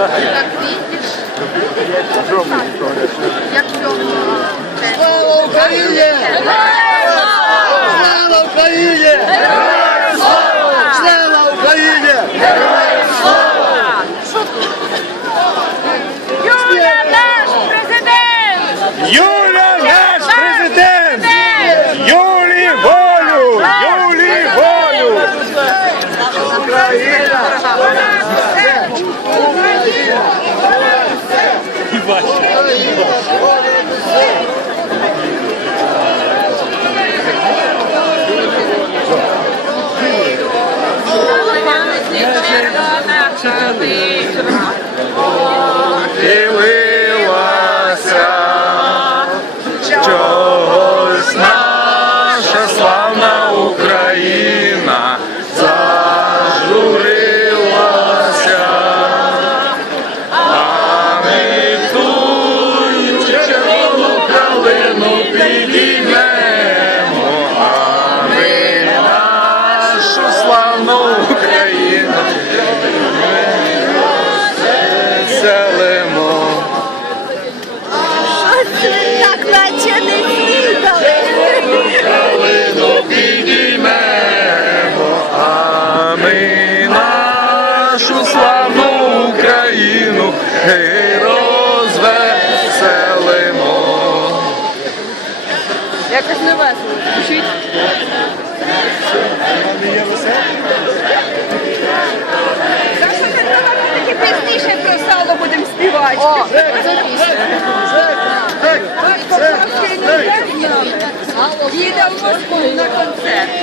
Так видиш? Як? Слава Україні! Слава Україні! Слава Україні! Юля наш президент! Charlie. Charlie. Гей, розвеселимо. Якось не весело. Чуть. Саша казала, ми таки пізніше про сало будемо співати. О, це пісня. Їдемо в Москву на концерт.